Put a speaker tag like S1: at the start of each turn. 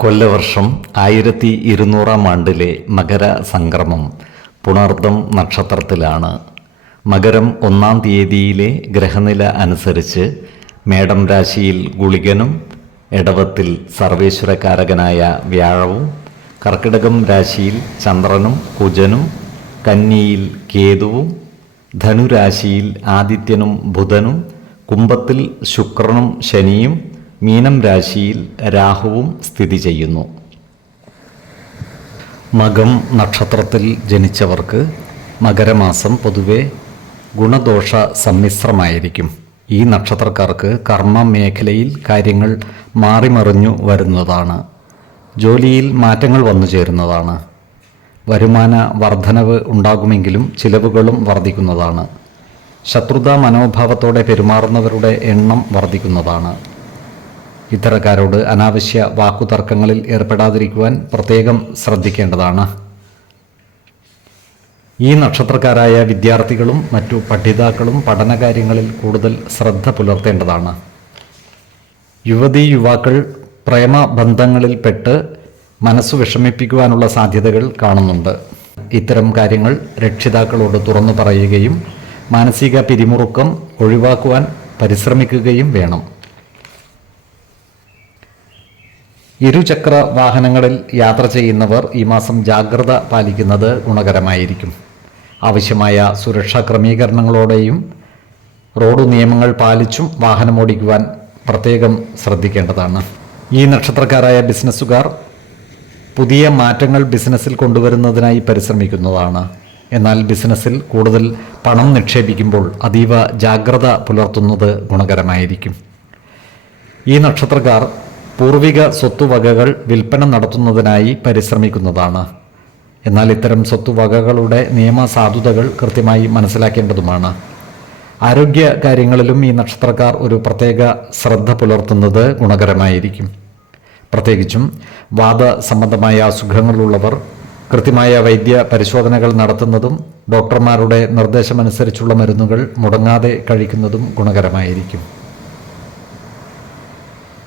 S1: കൊല്ലവർഷം ആയിരത്തി ഇരുന്നൂറാം ആണ്ടിലെ മകര സംക്രമം പുണർദം നക്ഷത്രത്തിലാണ്. മകരം ഒന്നാം തീയതിയിലെ ഗ്രഹനില അനുസരിച്ച് മേടം രാശിയിൽ ഗുളികനും ഇടവത്തിൽ സർവേശ്വരകാരകനായ വ്യാഴവും കർക്കിടകം രാശിയിൽ ചന്ദ്രനും കുജനും കന്നിയിൽ കേതുവും ധനുരാശിയിൽ ആദിത്യനും ബുധനും കുംഭത്തിൽ ശുക്രനും ശനിയും മീനം രാശിയിൽ രാഹുവും സ്ഥിതി ചെയ്യുന്നു. മകം നക്ഷത്രത്തിൽ ജനിച്ചവർക്ക് മകരമാസം പൊതുവെ ഗുണദോഷ സമ്മിശ്രമായിരിക്കും. ഈ നക്ഷത്രക്കാർക്ക് കർമ്മ മേഖലയിൽ കാര്യങ്ങൾ മാറിമറിഞ്ഞു വരുന്നതാണ്. ജോലിയിൽ മാറ്റങ്ങൾ വന്നു ചേരുന്നതാണ്. വരുമാന വർധനവ് ഉണ്ടാകുമെങ്കിലും ചിലവുകളും വർദ്ധിക്കുന്നതാണ് ശത്രുതാ മനോഭാവത്തോടെ പെരുമാറുന്നവരുടെ എണ്ണം വർദ്ധിക്കുന്നതാണ് ഇത്തരക്കാരോട് അനാവശ്യ വാക്കുതർക്കങ്ങളിൽ ഏർപ്പെടാതിരിക്കുവാൻ പ്രത്യേകം ശ്രദ്ധിക്കേണ്ടതാണ്. ഈ നക്ഷത്രക്കാരായ വിദ്യാർത്ഥികളും മറ്റു പഠിതാക്കളും പഠനകാര്യങ്ങളിൽ കൂടുതൽ ശ്രദ്ധ പുലർത്തേണ്ടതാണ്. യുവതീ യുവാക്കൾ പ്രേമബന്ധങ്ങളിൽ പെട്ട് മനസ്സു വിഷമിപ്പിക്കുവാനുള്ള സാധ്യതകൾ കാണുന്നുണ്ട്. ഇത്തരം കാര്യങ്ങൾ രക്ഷിതാക്കളോട് തുറന്നു പറയുകയും മാനസിക പിരിമുറുക്കം ഒഴിവാക്കുവാൻ പരിശ്രമിക്കുകയും വേണം. ഇരുചക്ര വാഹനങ്ങളിൽ യാത്ര ചെയ്യുന്നവർ ഈ മാസം ജാഗ്രത പാലിക്കുന്നത് ഗുണകരമായിരിക്കും. ആവശ്യമായ സുരക്ഷാ ക്രമീകരണങ്ങളോടെയും റോഡ് നിയമങ്ങൾ പാലിച്ചും വാഹനമോടിക്കുവാൻ പ്രത്യേകം ശ്രദ്ധിക്കേണ്ടതാണ്. ഈ നക്ഷത്രക്കാരായ ബിസിനസ്സുകാർ പുതിയ മാറ്റങ്ങൾ ബിസിനസ്സിൽ കൊണ്ടുവരുന്നതിനായി പരിശ്രമിക്കുന്നതാണ്. എന്നാൽ ബിസിനസ്സിൽ കൂടുതൽ പണം നിക്ഷേപിക്കുമ്പോൾ അതീവ ജാഗ്രത പുലർത്തുന്നത് ഗുണകരമായിരിക്കും. ഈ നക്ഷത്രക്കാർ പൂർവിക സ്വത്തുവകകൾ വിൽപ്പന നടത്തുന്നതിനായി പരിശ്രമിക്കുന്നതാണ്. എന്നാൽ ഇത്തരം സ്വത്തുവകകളുടെ നിയമസാധുതകൾ കൃത്യമായി മനസ്സിലാക്കേണ്ടതുമാണ്. ആരോഗ്യ കാര്യങ്ങളിലും ഈ നക്ഷത്രക്കാർ ഒരു പ്രത്യേക ശ്രദ്ധ പുലർത്തുന്നത് ഗുണകരമായിരിക്കും. പ്രത്യേകിച്ചും വാദ സംബന്ധമായ അസുഖങ്ങളുള്ളവർ കൃത്യമായ വൈദ്യ പരിശോധനകൾ നടത്തുന്നതും ഡോക്ടർമാരുടെ നിർദ്ദേശമനുസരിച്ചുള്ള മരുന്നുകൾ മുടങ്ങാതെ കഴിക്കുന്നതും ഗുണകരമായിരിക്കും.